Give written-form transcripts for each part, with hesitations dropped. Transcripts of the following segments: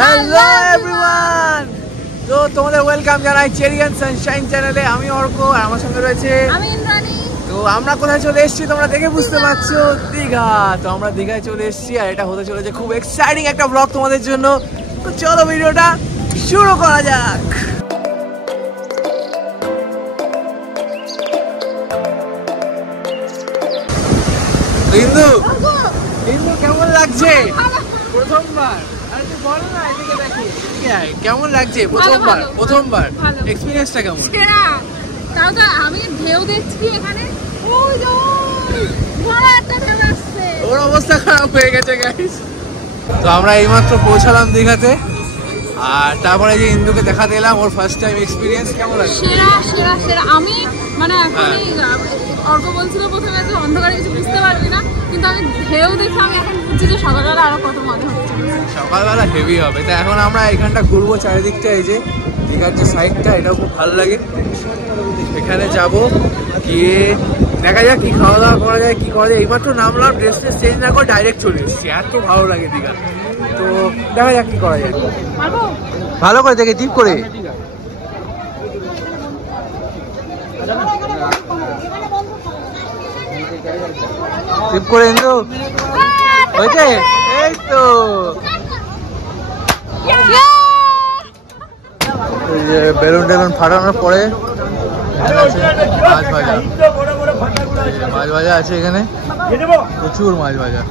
Hello everyone, তো তোমাদের welcome জানাই চেরি এন্ড সানশাইন চ্যানেলে। আমি অর্ক আর আমার সঙ্গে রয়েছে আমি ইন্দ্রাণী। তো আমরা কোথায় চলে এসেছি তোমরা দেখে বুঝতে পারছো, দীঘা। তো আমরা দীঘায় চলে এসেছি আর এটা হতে চলেছে খুব এক্সাইটিং একটা ব্লগ তোমাদের জন্য। তো চলো ভিডিওটা শুরু করা যাক। ইন্দু ইন্দু কেমন লাগছে? প্রথমবার কেমন লাগছে? প্রথমবার এক্সপেরিয়েন্সটা কেমন? তাও তো আমি ঢেউ দেখছি এখানে, ওই যে বড় একটা ঢেউ আসছে, ওর অবস্থা খারাপ হয়ে গেছে গাইস। তো আমরা এইমাত্র পৌঁছালাম দীঘাতে আর তারপরে যে ইন্দুকে দেখাতে এলাম ওর ফার্স্ট টাইম এক্সপেরিয়েন্স কেমন লাগছে? সেরা সেরা সেরা। আমি মানে এখনই অর্ক বলছিল প্রথমে যে অন্ধকারে কিছু বুঝতে পারবি না, কিন্তু আমি ঢেউ দেখে আমি এখন বুঝছি যে সকালবেলা আরো কত মজা হচ্ছে। সকালবেলা হেভি হবে। তো এখন আমরা এখানটা ঘুরবো চারিদিকটা, এই যে দীঘার যে সাইডটা এটাও খুব ভালো লাগে। এখানে যাব, গিয়ে দেখা যাক কি খাওয়া দাওয়া করা যায়, কি করা যায়। এইমাত্র নামলাম, ড্রেস চেঞ্জ না করে ডাইরেক্ট চলে এসেছি, এত ভালো লাগে দীঘা। তো দেখা যাক কি করা যায়। ভালো করে দেখে টিপ করে টিপ করে ইন্দু হয়েছে। এই তো বেলুন টেলুন ফাটানোর পরে মাছ ভাজা আছে এখানে, প্রচুর মাছ ভাজা।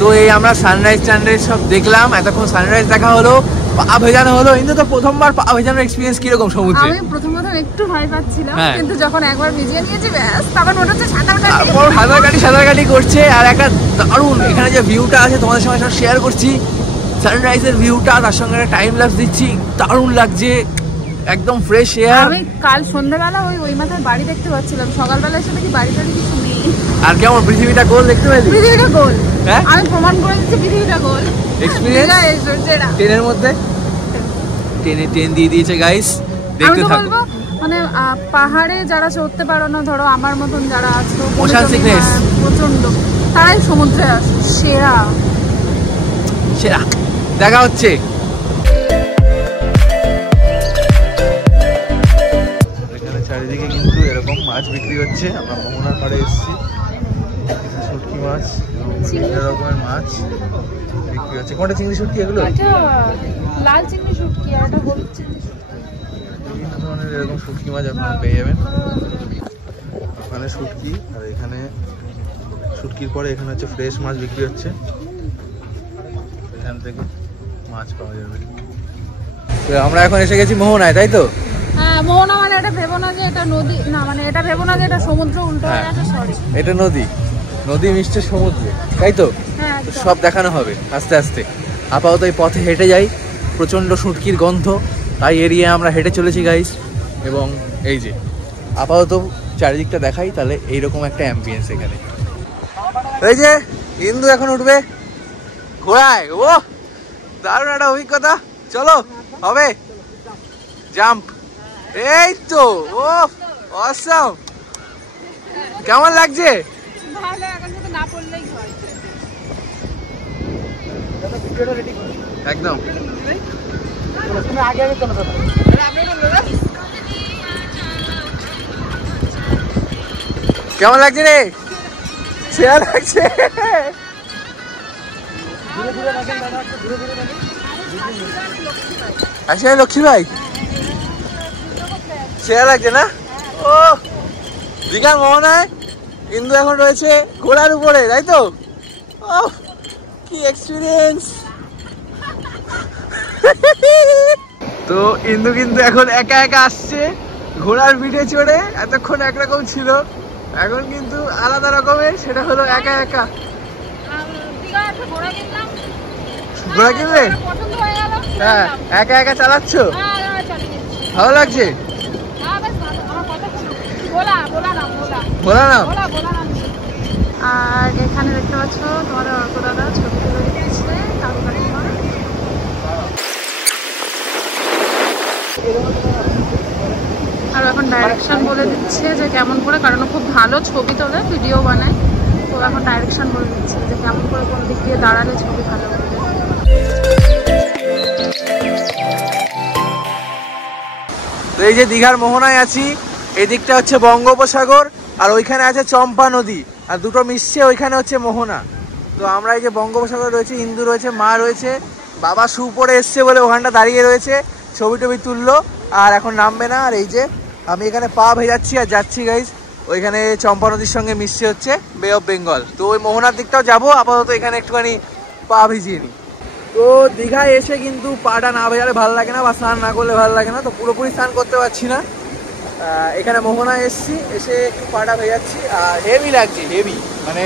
তো এই আমরা সানরাইজ টানরাইজ সব দেখলাম, এতক্ষণ সানরাইজ দেখা হলো, পা ভেজানো হলো। কিন্তু তো প্রথমবার পা ভেজানোর এক্সপেরিয়েন্স কিরকম সমুদ্রে? আমি প্রথম একটু ভয় পাচ্ছিলাম, কিন্তু যখন একবার ভিজিয়ে নিয়েছি ব্যাস, তখন মনে হচ্ছে সাঁতার কাটি করছে। আর একটা দারুণ এখানে যে ভিউটা আছে তোমাদের সঙ্গে সব শেয়ার করছি, সানরাইজের ভিউটা, তার সঙ্গে একটা টাইম ল্যাপস দিচ্ছি, দারুণ লাগছে, একদম ফ্রেশ এয়ার। আমি কাল সন্ধ্যাবেলা ওই মাথায় বাড়ি দেখতে পাচ্ছিলাম, সকালবেলা এসে দেখি বাড়ি টাড়ি কিছু নেই। আর কেমন পৃথিবীটা গোল দেখতে পেলি? পৃথিবীটা গোল, আমি প্রমাণ করে দিচ্ছি পৃথিবীটা গোল। এক্সপেরিয়েন্স ট্রেনের মধ্যে ট্রেন দিয়ে দিয়েছে গাইস, দেখতে থাকো। মানে পাহাড়ে যারা চড়তে পারো না, ধরো আমার মতন যারা আছো মোশন সিকনেস প্রচন্ড, তারাই সমুদ্রে আসো, সেরা সেরা। দেখা হচ্ছে। এখানে চারিদিকে কিন্তু এরকম মাছ বিক্রি হচ্ছে। আমরা মোহনার পাড়ে এসেছি, শুটকি মাছ, বিভিন্ন রকমের মাছ বিক্রি হচ্ছে। কোনটা চিংড়ি শুটকি? এগুলো লাল চিংড়ি শুটকি আর এটা হলুদ চিংড়ি। বিভিন্ন ধরনের এরকম শুটকি মাছ আপনারা পেয়ে যাবেন। ওখানে শুটকি, আর এখানে শুটকির পরে এখানে হচ্ছে ফ্রেশ মাছ বিক্রি হচ্ছে, এখান থেকে মাছ পাওয়া যাবে। তো আমরা এখন এসে গেছি মোহনায়, তাই তো? হ্যাঁ, মোহনা মানে এটা ভেবো না যে এটা নদী, না মানে এটা ভেবো না যে এটা সমুদ্র, উল্টো হয়ে গেছে, সরি এটা নদী। নদী মিশছে সমুদ্রে, তাই তো? হ্যাঁ, সব দেখানো হবে আস্তে আস্তে। আপাতত এই পথে হেঁটে যাই, প্রচণ্ড শুটকির গন্ধ, তাই এরিয়া আমরা হেঁটে চলেছি গাইস। এবং এই যে আপাতত চারিদিকটা দেখাই, তাহলে এইরকম একটা অ্যাম্বিয়েন্স এখানে। এই যে ইন্দু এখন উঠবে ঘোড়ায়, ও দারুণ একটা অভিজ্ঞতা। চলো হবে জাম্প। এই তো, ও অসাম। কেমন লাগছে? ভালো, এখন শুধু না পড়লেই হয়। একদম কেমন লাগছে রে? সেরা লাগছে। আসলে লক্ষ্মী ভাই সেরা লাগছে না? ও দীঘার মোহনায় ইন্দু এখন রয়েছে ঘোড়ার উপরে, তাই তো? কি এক্সপিরিয়েন্স। তো ইন্দু কিন্তু এখন একা একা আসছে ঘোড়ার পিঠে চড়ে। এতক্ষণ একরকম ছিল, এখন কিন্তু আলাদা রকমের, সেটা হলো একা একা। ঘোড়া কিনলে? হ্যাঁ, একা একা চালাচ্ছ, ভালো লাগছে? বলা না। আর এখানে দেখতে পাচ্ছ তোমাদের অর্ক দাদা ছবি তুলে দিচ্ছে। আর এখন ডাইরেকশন বলে দিচ্ছে যে কেমন করে, কারণ খুব ভালো ছবি তোলে, ভিডিও বানায়। তো এখন ডাইরেকশন বলে দিচ্ছে যে কেমন করে কোন দিক দিয়ে দাঁড়ালে ছবি ভালো হবে। তো এই যে দীঘার মোহনায় আছি, এই দিকটা হচ্ছে বঙ্গোপসাগর আর ওইখানে আছে চম্পা নদী, আর দুটো মিশছে ওইখানে হচ্ছে মোহনা। তো আমরা এই যে বঙ্গোপসাগর রয়েছে, ইন্দু রয়েছে, মা রয়েছে, বাবা শু পরে এসছে বলে ওখানটা দাঁড়িয়ে রয়েছে, ছবি টবি তুললো আর এখন নামবে না। আর এই যে আমি এখানে পা ভেজাচ্ছি আর যাচ্ছি গাইজ, ওইখানে চম্পা নদীর সঙ্গে মিশছে হচ্ছে বে অফ বেঙ্গল। তো ওই মোহনার দিকটাও যাবো, আপাতত এখানে একটুখানি পা ভিজিয়ে নিই। তো দীঘায় এসে কিন্তু পাটা না ভেজালে ভালো লাগে না, বা স্নান না করলে ভালো লাগে না। তো পুরোপুরি স্নান করতে পারছি না, এখানে মোহনায় এসছি, এসে একটু পাটা ভেজাচ্ছি আর হেভি লাগছে, হেভি মানে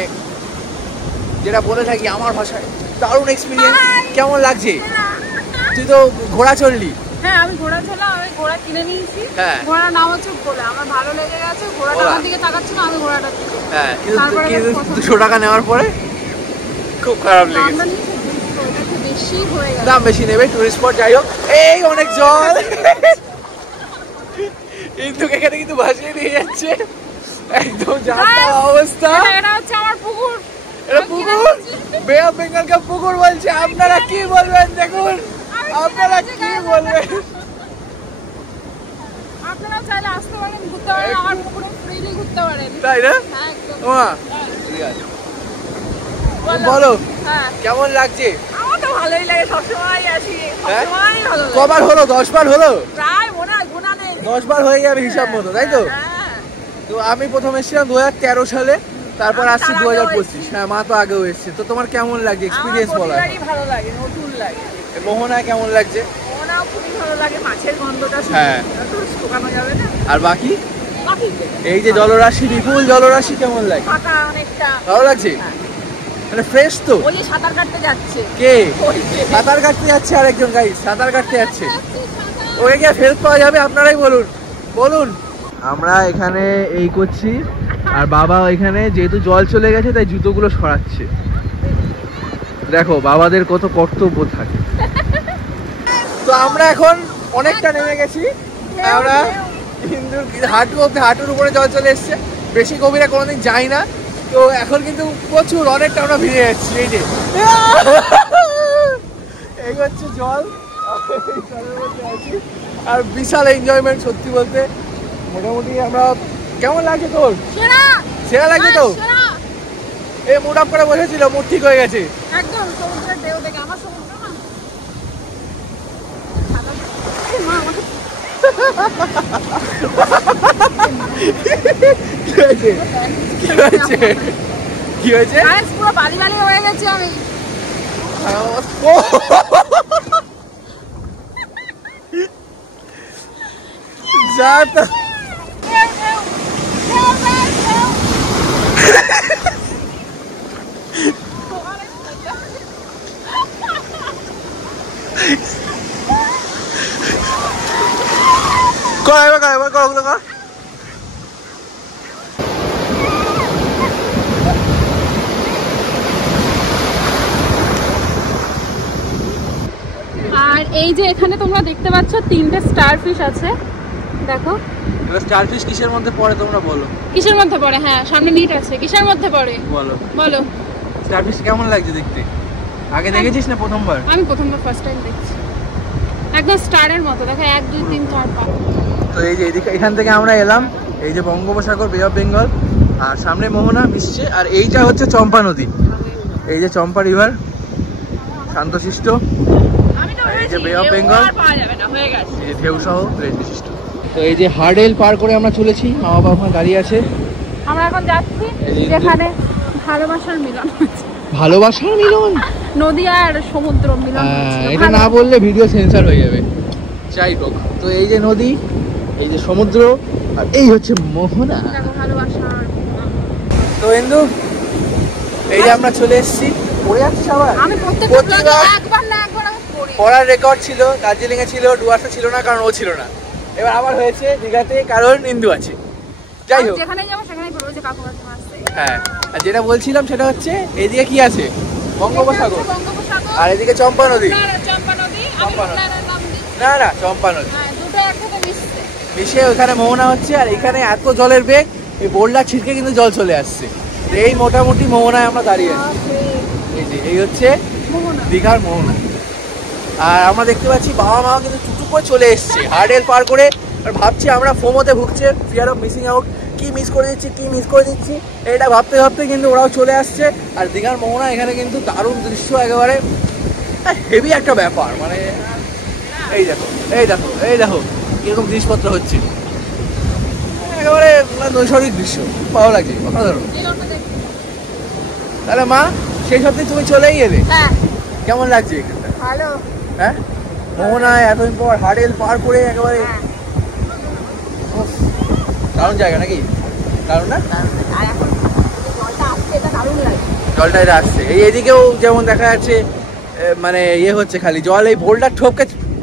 যেটা বলে থাকি আমার ভাষায় দারুণ এক্সপিরিয়েন্স। কেমন লাগছে? তুই তো ঘোড়া চড়লি। হ্যাঁ, আমি ঘোড়া চড়লাম, আমি ঘোড়া কিনে নিয়েছি। ঘোড়ার নাম হচ্ছে ভোলা, আমার ভালো লেগে গেছে। ঘোড়াটা আমার দিকে তাকাচ্ছে না, আমি ঘোড়াটা দিকে। হ্যাঁ, কিন্তু 200 টাকা নেওয়ার পরে খুব খারাপ লেগেছে। বেশি হয়ে গেছে, দাম বেশি নেবে, টুরিস্ট স্পট। যাই হোক, এই অনেক জল কিন্তু এখানে কিন্তু ভাসিয়ে নিয়ে যাচ্ছে, একদম যাতা অবস্থা। এটা হচ্ছে আমার পুকুর, এটা পুকুর, বে অফ বেঙ্গল কা পুকুর বলছে। আপনারা কি বলবেন? দেখুন, আপনারা কি বলবেন? আপনারা চাইলে আসতে পারেন, ঘুরতে পারেন, আমার পুকুরে ফ্রিলি ঘুরতে পারেন। তাই না? হ্যাঁ, একদম। ঠিক আছে, বলো কেমন লাগছে? আমার তো ভালোই লাগে, সবসময় আসি, সবসময় ভালো লাগে। কবার হলো? 10 বার হলো প্রায়, মনে হয় গোনা নেই। 10 বার হয়ে যাবে হিসাব মতো, তাই তো? তো আমি প্রথম এসেছিলাম 2013 সালে, তারপর আসছি 2025। হ্যাঁ, মা তো আগেও এসছে। তো তোমার কেমন লাগছে এক্সপিরিয়েন্স বলো? ভালো লাগে, নতুন লাগে। মোহনায় কেমন লাগছে? মোহনাও খুবই ভালো লাগে, মাছের গন্ধটা হ্যাঁ, শুকানো যাবে না। আর বাকি এই যে জলরাশি, বিপুল জলরাশি, কেমন লাগে? ফাঁকা অনেকটা ভালো লাগছে, মানে ফ্রেশ। তো ওই সাঁতার কাটতে যাচ্ছে, কে সাঁতার কাটতে যাচ্ছে? আরেকজন গাইস সাঁতার কাটতে যাচ্ছে, ওকে কি ফেরত পাওয়া যাবে? আপনারাই বলুন বলুন। আমরা এখানে এই করছি আর বাবা এখানে যেহেতু জল চলে গেছে তাই জুতোগুলো সরাচ্ছে। দেখো বাবাদের কত কর্তব্য থাকে। তো আমরা এখন অনেকটা নেমে গেছি, আমরা হিন্দুর হাঁটুর উপরে জল চলে এসছে। বেশি গভীরে কোনোদিন যাই না, তো এখন কিন্তু প্রচুর অনেকটা আমরা ভিজে যাচ্ছি। এই যে এই হচ্ছে জল, আর বিশাল এনজয়মেন্ট সত্যি বলতে। মোটামুটি আমরা, কেমন লাগছে তোর? সেরা লাগছে তো? এই মুড আপ করে বসেছিল, মুড ঠিক হয়ে গেছে একদম। সমুদ্রের ঢেউ দেখে আমার সমুদ্র না কি হয়েছে? কি হয়েছে? কি হয়েছে? পুরো বালি বালি হয়ে গেছি আমি। যা তো কর। আর এই যে এখানে তোমরা দেখতে পাচ্ছ 3টে স্টার ফিশ আছে, দেখো। এবার স্টার ফিশ কিসের মধ্যে পড়ে তোমরা বলো? কিসের মধ্যে পড়ে? হ্যাঁ, সামনে নিট আছে, কিসের মধ্যে পড়ে বলো বলো। স্টার ফিশ কেমন লাগছে দেখতে? আগে দেখেছিস না প্রথমবার? আমি প্রথমবার, ফার্স্ট টাইম দেখছি। একদম স্টারের মতো, দেখো 1 2 3 4 5। তো এই যে এখান থেকে আমরা এলাম, এই যে বঙ্গোপসাগর, বে অফ বেঙ্গল, আর সামনে মোহনা মিশছে, আর এইটা হচ্ছে চম্পা নদী। এই যে চম্পা রিভার, শান্তশিষ্ট, এই যে বে অফ বেঙ্গল, এই যে ঢেউ সহ রেড বিশিষ্ট। তো এই যে হার্ডেল পার করে আমরা চলেছি, মা বাবা ওখানে দাঁড়িয়ে আছে। আমরা এখন যাচ্ছি যেখানে ভালোবাসার মিলন আছে। ভালোবাসার মিলন? নদী আর সমুদ্র মিলন। এটা না বললে ভিডিও সেন্সর হয়ে যাবে। যাই হোক, তো এই যে নদী, এই যে সমুদ্র, আর এই হচ্ছে মোহনা। তো ইন্দু, এই যে আমরা চলে এসেছি। পড়ে যাচ্ছি সবাই। পড়ার রেকর্ড ছিল, দার্জিলিং এ ছিল, ডুয়ার্সে ছিল না, কারণ ও ছিল না। এবার আবার হয়েছে দীঘাতে, কারণ ইন্দু আছে। যাই হোক, হ্যাঁ, আর যেটা বলছিলাম সেটা হচ্ছে এইদিকে কি আছে, বঙ্গোপসাগর, আর এদিকে চম্পা নদী। না না, চম্পা নদী মিশে ওখানে মোহনা হচ্ছে। আর এখানে এত জলের বেগ, এই বোল্ডার ছিটকে কিন্তু জল চলে আসছে। এই মোটামুটি মোহনায় আমরা দাঁড়িয়ে আছি। এই হচ্ছে দীঘার মোহনা। আর আমরা দেখতে পাচ্ছি বাবা মাও কিন্তু টুকটুক করে চলে এসছে হার্ডেল পার করে। আর ভাবছি আমরা ফোমোতে ভুগছে, ফিয়ার অফ মিসিং আউট, কি মিস করে দিচ্ছি এটা ভাবতে ভাবতে কিন্তু ওরাও চলে আসছে। আর দীঘার মোহনা এখানে কিন্তু দারুণ দৃশ্য, একেবারে হেভি একটা ব্যাপার। মানে এই দেখো কিরকম জিনিসপত্র হচ্ছে, একেবারে নৈসর্গিক দৃশ্য, ভালো লাগছে, অসাধারণ। তাহলে মা, সেই সত্যি তুমি চলেই এলে, কেমন লাগছে এখানটা? ভালো। হ্যাঁ, মোহনায় এতদিন পর হার্ডেল পার করে একেবারে দারুণ জায়গা নাকি? দারুণ না? জলটা এটা আসছে, এইদিকেও যেমন দেখা যাচ্ছে, মানে ইয়ে হচ্ছে খালি জল, এই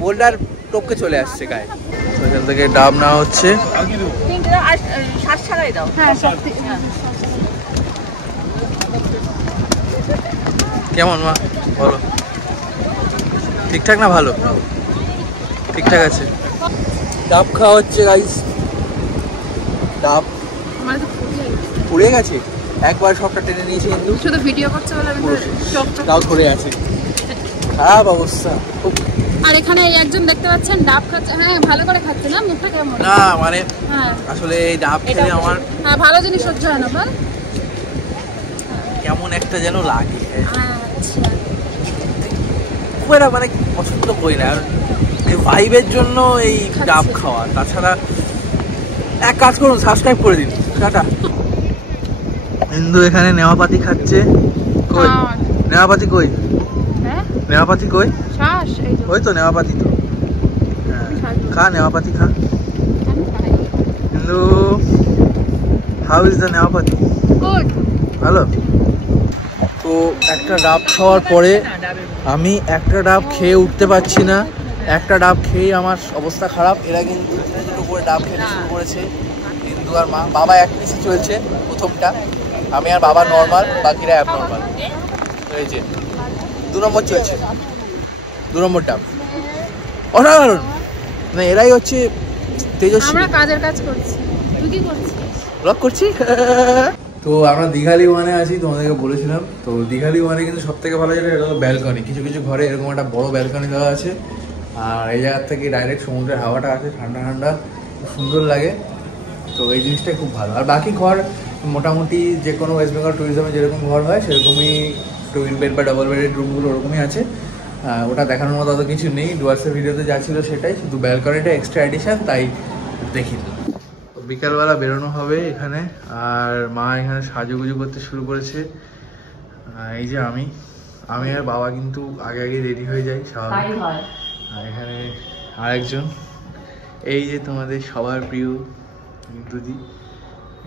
বোল্ডার টপকে চলে আসছে গায়ে। এখান থেকে ডাব নেওয়া হচ্ছে। কেমন মা বলো, ঠিকঠাক না ভালো? ঠিকঠাক আছে। ডাব খাওয়া হচ্ছে গাইস, ডাব পুড়ে গেছে, একবার সবটা টেনে নিয়েছে কিন্তু শুধু ভিডিও করছে বলে ডাব ধরে আছে, খারাপ অবস্থা খুব। আর এখানে একজন দেখতে পাচ্ছেন ডাব খাচ্ছে, হ্যাঁ ভালো করে খাচ্ছে না, মুখটা কেমন? না মানে আসলে এই ডাব খেলে আমার ভালো জিনিস সহ্য হয় না, বল কেমন একটা যেন লাগে। আচ্ছা, খুব একটা মানে পছন্দ করি না এই ভাইবের জন্য এই ডাব খাওয়া। তাছাড়া এক কাজ করুন, সাবস্ক্রাইব করে দিন, টাটা। হিন্দু এখানে নেওয়াপাতি খাচ্ছে। কই নেওয়াপাতি? কই নেওয়াপাতি? কই ওই তো নেওয়াপাতি, তো খা নেওয়াপাতি, খা। হিন্দু, হাউ ইজ দ্য নেওয়াপাতি? ভালো। তো একটা ডাব খাওয়ার পরে আমি একটা ডাব খেয়ে উঠতে পারছি না, একটা ডাব খেয়ে আমার অবস্থা খারাপ। এরা কিন্তু দুটো করে ডাব খেতে শুরু করেছে, হিন্দু আর মা। বাবা এক পিসি চলছে প্রথমটা, আমি আর বাবা নর্মাল, বাকিরা অ্যাবনর্মাল। এই যে 2 নম্বর চলছে, 2 নম্বর ডাব, অসাধারণ। মানে এরাই হচ্ছে তেজস্বী। আমরা কাজের কাজ করছি, তুই কি করছিস? ব্লগ করছি। তো আমরা দীঘালি ওয়ানে আছি, তোমাদেরকে বলেছিলাম। তো দীঘালি ওয়ানে কিন্তু সব থেকে ভালো যেটা, এটা হলো ব্যালকনি। কিছু কিছু ঘরে এরকম একটা বড় ব্যালকনি দেওয়া আছে, আর এই জায়গার থেকে ডাইরেক্ট সমুদ্রের হাওয়াটা আছে, ঠান্ডা ঠান্ডা, খুব সুন্দর লাগে। তো এই জিনিসটাই খুব ভালো। আর বাকি ঘর মোটামুটি যে কোনো ওয়েস্ট বেঙ্গল ট্যুরিজমে যেরকম ঘর হয় সেরকমই, টুইন বেড বা ডাবল বেডের রুমগুলো ওরকমই আছে। ওটা দেখানোর মতো অত কিছু নেই, ডুয়ার্সের ভিডিওতে যা ছিল সেটাই, শুধু ব্যালকনিটা এক্সট্রা এডিশন, তাই দেখি। বিকালবেলা বেরোনো হবে এখানে, আর মা এখানে সাজুগুজু করতে শুরু করেছে। এই যে আমি আর বাবা কিন্তু আগে রেডি হয়ে যাই স্বাভাবিক। আর এখানে আরেকজন, এই যে তোমাদের সবার প্রিয় দিদি,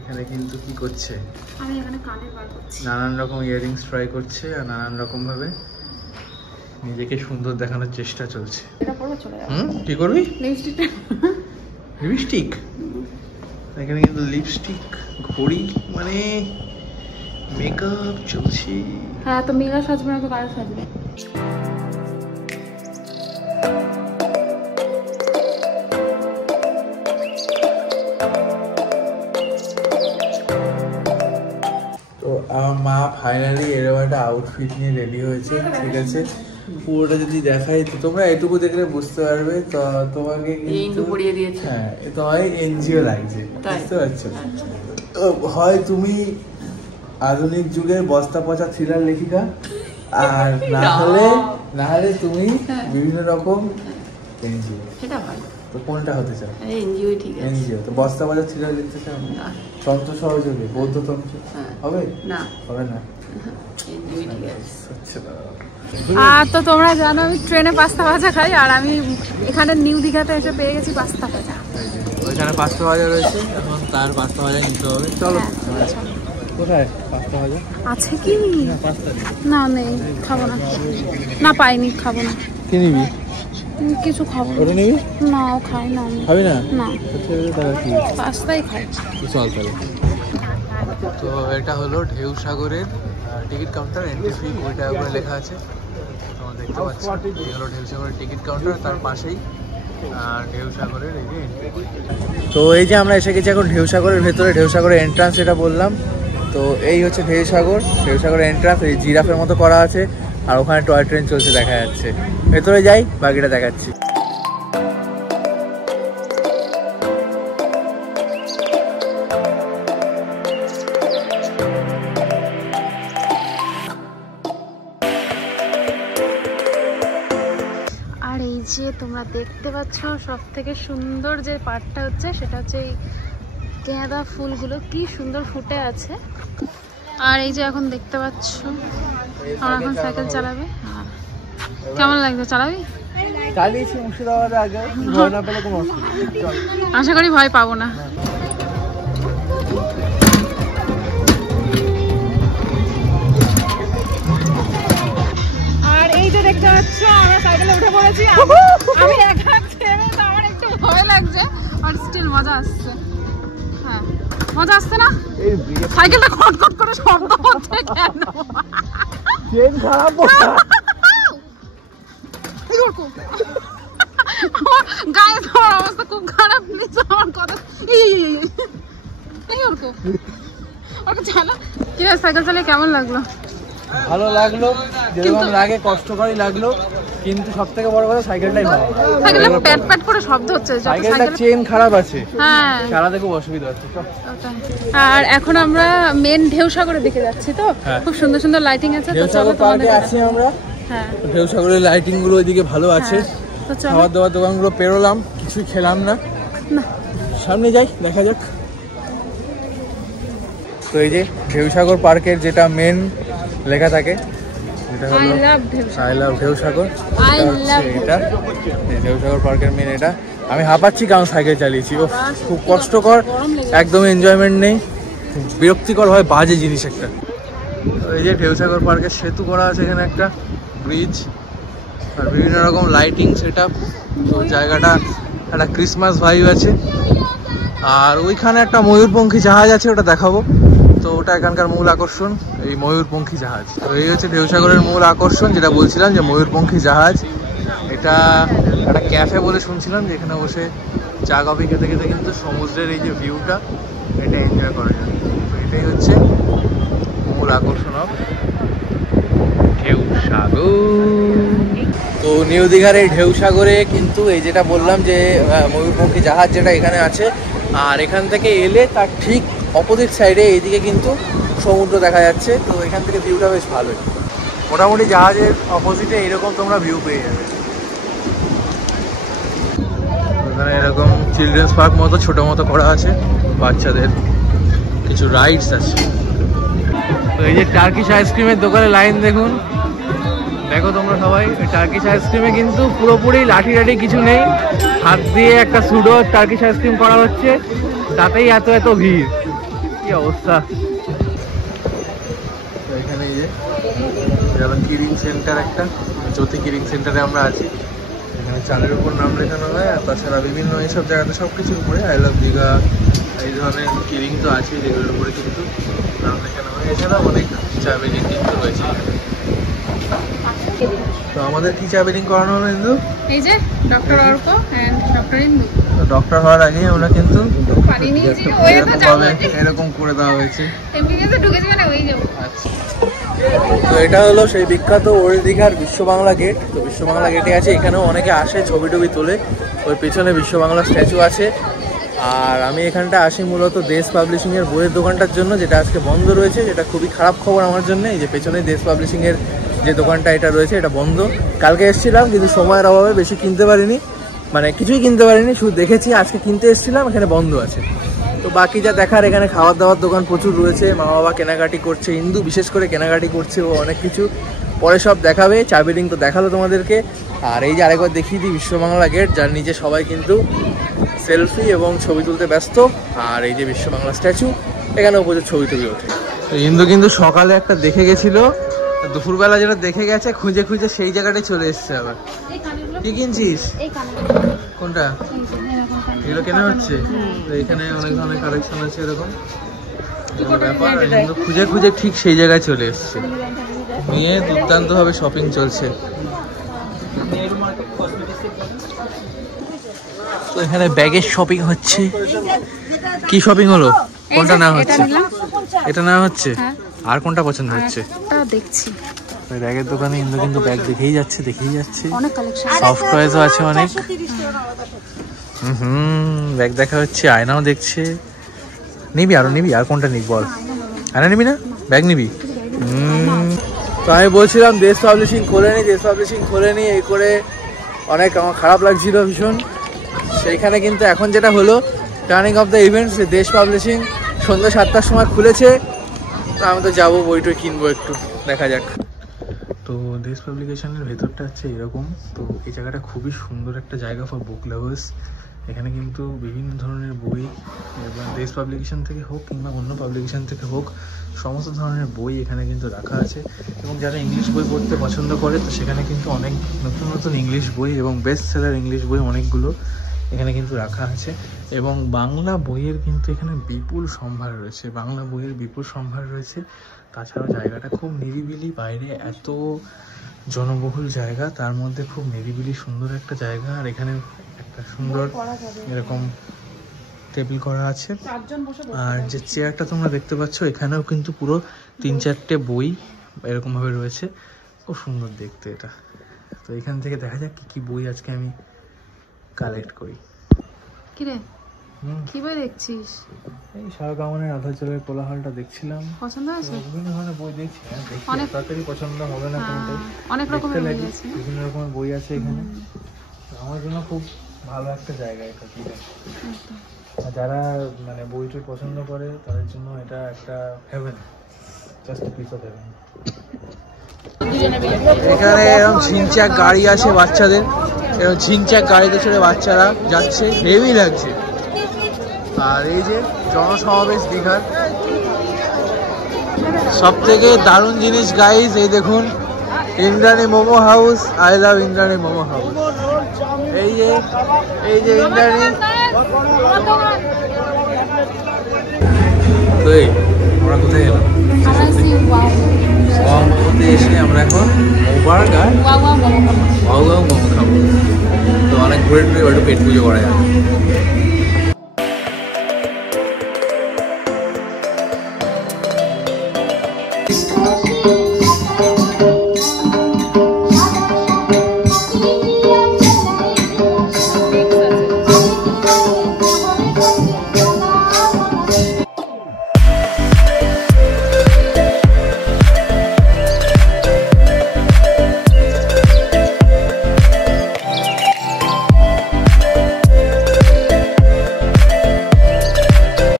এখানে কিন্তু কি করছে, আমি এখানে কানে বার করছি, নানান রকম ইয়াররিংস ট্রাই করছে, আর নানান রকম ভাবে নিজেকে সুন্দর দেখানোর চেষ্টা চলছে। কি করবি? লিপস্টিক। এখানে কিন্তু লিপস্টিক, ঘড়ি, মানে মেকআপ চলছে। হ্যাঁ, তো মেয়েরা সাজবে না তো কারা সাজবে? তো আমার মা ফাইনালি এরকম একটা আউটফিট নিয়ে রেডি হয়েছে, ঠিক আছে। পুরোটা যদি দেখাই তো তোমরা এটুকু দেখলে বুঝতে পারবে। তো তোমাকে কিন্তু হ্যাঁ, তোমায় এনজিও লাগছে, বুঝতে পারছো? হয় তুমি আধুনিক যুগের বস্তা পচা থ্রিলার লেখিকা, আর না হলে তুমি বিভিন্ন রকম এনজিও। সেটা ভালো। তো কোনটা হতে চাও? এনজিও। ঠিক আছে, এনজিও। তো বস্তা পচা থ্রিলার লিখতে চাও না? তন্ত্র সহযোগে, বৌদ্ধ তন্ত্র হবে না? হবে না। এনজিও ঠিক আছে। আচ্ছা। আর তো তোমরা জানো আমি ট্রেনে পাস্তা ভাজা খাই, আর আমি এখানে নিউ দীঘাতে এসে পেয়ে গেছি পাস্তা ভাজা। ওইখানে পাস্তা ভাজা রয়েছে, এখন তার পাস্তা ভাজা নিতে হবে। চলো। কোথায় পাস্তা ভাজা আছে কি? পাস্তা না নেই, খাবো না। না পাইনি, খাবো না। কি নিবি? কিছু খাবো না। ওটা নিবি? না খাই না। খাবি না? না কি পাস্তাই খাই। চল তাহলে। তো এটা হলো ঢেউ সাগরের টিকিট কাউন্টার, এন্ট্রি ফি 20 টাকা করে লেখা আছে। তোমরা দেখতে পাচ্ছ এই হলো ঢেউ সাগরের টিকিট কাউন্টার, তার পাশেই ঢেউ সাগরের এই যে। তো এই যে আমরা এসে গেছি এখন ঢেউ সাগরের ভেতরে, ঢেউ সাগরের এন্ট্রান্স এটা বললাম। তো এই হচ্ছে ঢেউ সাগরের এন্ট্রান্স। এই জিরাফের মতো করা আছে, আর ওখানে টয় ট্রেন চলছে দেখা যাচ্ছে। ভেতরে যাই, বাকিটা দেখাচ্ছি। আর এই যে তোমরা দেখতে পাচ্ছ সব থেকে সুন্দর যে পার্টটা হচ্ছে সেটা হচ্ছে এই গাঁদা ফুলগুলো কি সুন্দর ফুটে আছে। আর এই যে এখন দেখতে পাচ্ছ আর এখন সাইকেল চালাবে। কেমন লাগছে? চালাবি? চালিয়েছি মুর্শিদাবাদে আগে, ভয় না পেলে কোনো অসুবিধা। আশা করি ভয় পাবো না। আর এই যে দেখতে পাচ্ছ আমরা সাইকেলে উঠে পড়েছি। আমি একা ছেড়ে তো আমার একটু ভয় লাগছে, আর স্টিল মজা আসছে। হ্যাঁ মজা আসছে না? সাইকেলটা খটখট করে শব্দ হচ্ছে কেন? ট্রেন খারাপ। গায়ে তোমার অবস্থা খুব খারাপ, প্লিজ আমার কথা। সাইকেল চালিয়ে কেমন লাগলো? ভালো লাগলো, যেরকম লাগে কষ্টকরই লাগলো, কিন্তু সব থেকে বড় কথা সাইকেলটাই ভালো। সাইকেলটা প্যাট প্যাট করে শব্দ হচ্ছে, সাইকেলটা চেন খারাপ আছে। হ্যাঁ চালাতে খুব অসুবিধা হচ্ছে। আর এখন আমরা মেন ঢেউ সাগরের দিকে যাচ্ছি। তো খুব সুন্দর সুন্দর লাইটিং আছে। তো চলো তোমাদের আছি আমরা। হ্যাঁ ঢেউ সাগরের লাইটিং গুলো ওইদিকে ভালো আছে। খাবার দাবার দোকানগুলো পেরোলাম, কিছুই খেলাম না। সামনে যাই, দেখা যাক। তো এই যে ঢেউ সাগর পার্কের যেটা মেন লেখা থাকে, যেটা হলো আই লাভ ঢেউ সাগর, এটা ঢেউ সাগর পার্কের মেন এটা। আমি হাঁপাচ্ছি কারণ সাইকেল চালিয়েছি। ও খুব কষ্টকর, একদম এনজয়মেন্ট নেই, বিরক্তিকর হয়, বাজে জিনিস একটা। এই যে ঢেউ সাগর পার্কের সেতু করা আছে, এখানে একটা ব্রিজ, আর বিভিন্ন রকম লাইটিং সেট আপ। তো জায়গাটা একটা ক্রিসমাস ভাইব আছে। আর ওইখানে একটা ময়ূরপঙ্খী জাহাজ আছে, ওটা দেখাবো। তো ওটা এখানকার মূল আকর্ষণ, এই ময়ূরপঙ্খী জাহাজ। তো এই হচ্ছে ঢেউ সাগরের মূল আকর্ষণ, যেটা বলছিলাম যে ময়ূরপঙ্খী জাহাজ। এটা একটা ক্যাফে বলে শুনছিলাম, যে এখানে বসে চা কফি খেতে খেতে কিন্তু সমুদ্রের এই যে ভিউটা, এটা এনজয় করা যায়। তো এটাই হচ্ছে মূল আকর্ষণ অফ ঢেউ সাগর। তো নিউ দীঘার এই ঢেউ সাগরে কিন্তু এই যেটা বললাম যে ময়ূরপঙ্খী জাহাজ যেটা এখানে আছে, আর এখান থেকে এলে তার ঠিক অপোজিট সাইডে এইদিকে কিন্তু সমুদ্র দেখা যাচ্ছে। তো এখান থেকে ভিউটা বেশ ভালোই, মোটামুটি জাহাজের অপোজিটে এরকম তোমরা ভিউ পেয়ে যাবে। এখানে এরকম চিলড্রেন্স পার্ক মতো ছোটো মতো করা আছে, বাচ্চাদের কিছু রাইডস আছে। তো এই যে টার্কিশ আইসক্রিমের দোকানে লাইন দেখুন, দেখো তোমরা সবাই। টার্কিশ আইসক্রিমে কিন্তু পুরোপুরি লাঠি টাঠি কিছু নেই, হাত দিয়ে একটা সুডো টার্কিশ আইসক্রিম করা হচ্ছে, তাতেই এত এত ভিড়, কি অবস্থা। এখানে এই যে যেমন কিরিং সেন্টার, একটা জ্যোতি কিরিং সেন্টারে আমরা আছি। এখানে চালের উপর নাম লেখানো হয়, আর তাছাড়া বিভিন্ন এইসব জায়গাতে সব কিছুর উপরে আই লাভ দীঘা এই ধরনের কিরিং তো আছে, যেগুলোর উপরে কিন্তু নাম লেখানো হয়। এছাড়া অনেক চা বিল্ডিং কিন্তু রয়েছে। তো আমাদের কি চা বিল্ডিং করানো হলো কিন্তু এই যে doctor Arka and doctor Indu. Doctor হওয়ার আগে আমরা কিন্তু পানি নিয়েছি, ওই তো যাবো, এরকম করে দেওয়া হয়েছে। এমবিবিএস এ ঢুকেছি মানে ওই যাবো। তো এটা হলো সেই বিখ্যাত ওল্ড দীঘার বিশ্ব বাংলা গেট। তো বিশ্ব বাংলা গেটে আছে, এখানেও অনেকে আসে, ছবি টবি তোলে। ওই পেছনে বিশ্ব বাংলা স্ট্যাচু আছে। আর আমি এখানটা আসি মূলত দেশ পাবলিশিংয়ের বইয়ের দোকানটার জন্য, যেটা আজকে বন্ধ রয়েছে, যেটা খুবই খারাপ খবর আমার জন্য। এই যে পেছনে দেশ পাবলিশিংয়ের যে দোকানটা এটা রয়েছে, এটা বন্ধ। কালকে এসেছিলাম কিন্তু সময়ের অভাবে বেশি কিনতে পারিনি, মানে কিছুই কিনতে পারিনি, শুধু দেখেছি। আজকে কিনতে এসেছিলাম, এখানে বন্ধ আছে। তো বাকি যা দেখার, এখানে খাবার দাবার দোকান প্রচুর রয়েছে, মা বাবা কেনাকাটি করছে, ইন্দু বিশেষ করে কেনাকাটি করছে, ও অনেক কিছু। পরে সব দেখাবে। 4 বিল্ডিং তো দেখালো তোমাদেরকে। আর এই যে আরেকবার দেখিয়ে দিই বিশ্ববাংলা গেট, যার নিচে সবাই কিন্তু সেলফি এবং ছবি তুলতে ব্যস্ত। আর এই যে বিশ্ববাংলা স্ট্যাচু, এখানেও প্রচুর ছবি ওঠে। ইন্দু কিন্তু সকালে একটা দেখে গেছিল, দুপুরবেলা যেটা দেখে গেছে খুঁজে খুঁজে সেই জায়গাটায় চলে এসছে। আবার কি কিনছিস? কোনটা? এগুলো কেনা হচ্ছে। এখানে অনেক ধরনের কালেকশন আছে এরকম ব্যাপার। ইন্দু খুঁজে খুঁজে ঠিক সেই জায়গায় চলে এসছে, নিয়ে দুর্দান্ত ভাবে শপিং চলছে। তো এখানে ব্যাগের শপিং হচ্ছে। কি শপিং হলো? কোনটা না হচ্ছে? এটা না হচ্ছে। আর কোনটা পছন্দ হচ্ছে? দেখছি ব্যাগের দোকানে ইন্দু কিন্তু ব্যাগ দেখেই যাচ্ছে। সফট টয়েসও আছে অনেক। ব্যাগ দেখা হচ্ছে, আয়নাও দেখছে। নিবি? আরো নিবি? আর কোনটা নিবি বল? আয়না নিবি না? ব্যাগ নিবি? তো আমি বলছিলাম দেশ পাবলিশিং খোলেনি এই করে অনেক আমার খারাপ লাগছিল ভীষণ। সেইখানে কিন্তু এখন যেটা হলো, টার্নিং অফ দ্য ইভেন্টস, দেশ পাবলিশিং সন্ধ্যা 7টার সময় খুলেছে। তো আমি তো যাবো, বইটই কিনবো, একটু দেখা যাক। তো দেশ পাবলিকেশনের ভেতরটা হচ্ছে এরকম। তো এই জায়গাটা খুবই সুন্দর একটা জায়গা ফর বুক লাভার্স। এখানে কিন্তু বিভিন্ন ধরনের বই, এবং দেশ পাবলিকেশন থেকে হোক কিংবা অন্য পাবলিকেশন থেকে হোক, সমস্ত ধরনের বই এখানে কিন্তু রাখা আছে। এবং যারা ইংলিশ বই পড়তে পছন্দ করে, তো সেখানে কিন্তু অনেক নতুন নতুন ইংলিশ বই এবং বেস্ট সেলার ইংলিশ বই অনেকগুলো এখানে কিন্তু রাখা আছে। এবং বাংলা বইয়ের কিন্তু এখানে বিপুল সম্ভার রয়েছে। তাছাড়াও জায়গাটা খুব নিরিবিলি, বাইরে এত জনবহুল জায়গা, তার মধ্যে খুব নিরিবিলি সুন্দর একটা জায়গা। আর এখানে একটা সুন্দর এরকম টেবিল করা আছে। আর যে চেয়ারটা তোমরা দেখতে পাচ্ছ, এখানেও কিন্তু পুরো 3-4টে বই এরকম ভাবে রয়েছে। খুব সুন্দর দেখতে এটা। তো এখান থেকে দেখা যাক কি কি বই আজকে আমি কালেক্ট করি। কি বই দেখছিস? এই শাহজাহানের আধা জলের কোলাহলটা দেখছিলাম। পছন্দ হয়েছে? বিভিন্ন ধরনের বই দেখছি। অনেক তাড়াতাড়ি পছন্দ হবে না কোনটাই, অনেক রকমের বই আছে, বিভিন্ন রকমের বই আছে এখানে। আমার জন্য খুব ভালো একটা জায়গা এটা। আর যারা মানে বইটা পছন্দ করে তাদের জন্য এটা একটা heaven, just a piece of heaven. এখানে এরকম ঝিনচাক গাড়ি আছে বাচ্চাদের, এরকম ঝিনচাক গাড়িতে চড়ে বাচ্চারা যাচ্ছে, হেভি লাগছে। আর এই যে জনসমাবেশ দীঘার, সব থেকে দারুণ জিনিস গাইজ, এই দেখুন Indrani momo house. I love Indrani momo house. এই যে ইন্দ্রাণী। তো আমরা কোথায় এলাম? এসে আমরা এখন মোবার্গার মোমো খাবো। তো অনেক ঘুরে টুরে একটু পেট পুজো করা যাবে।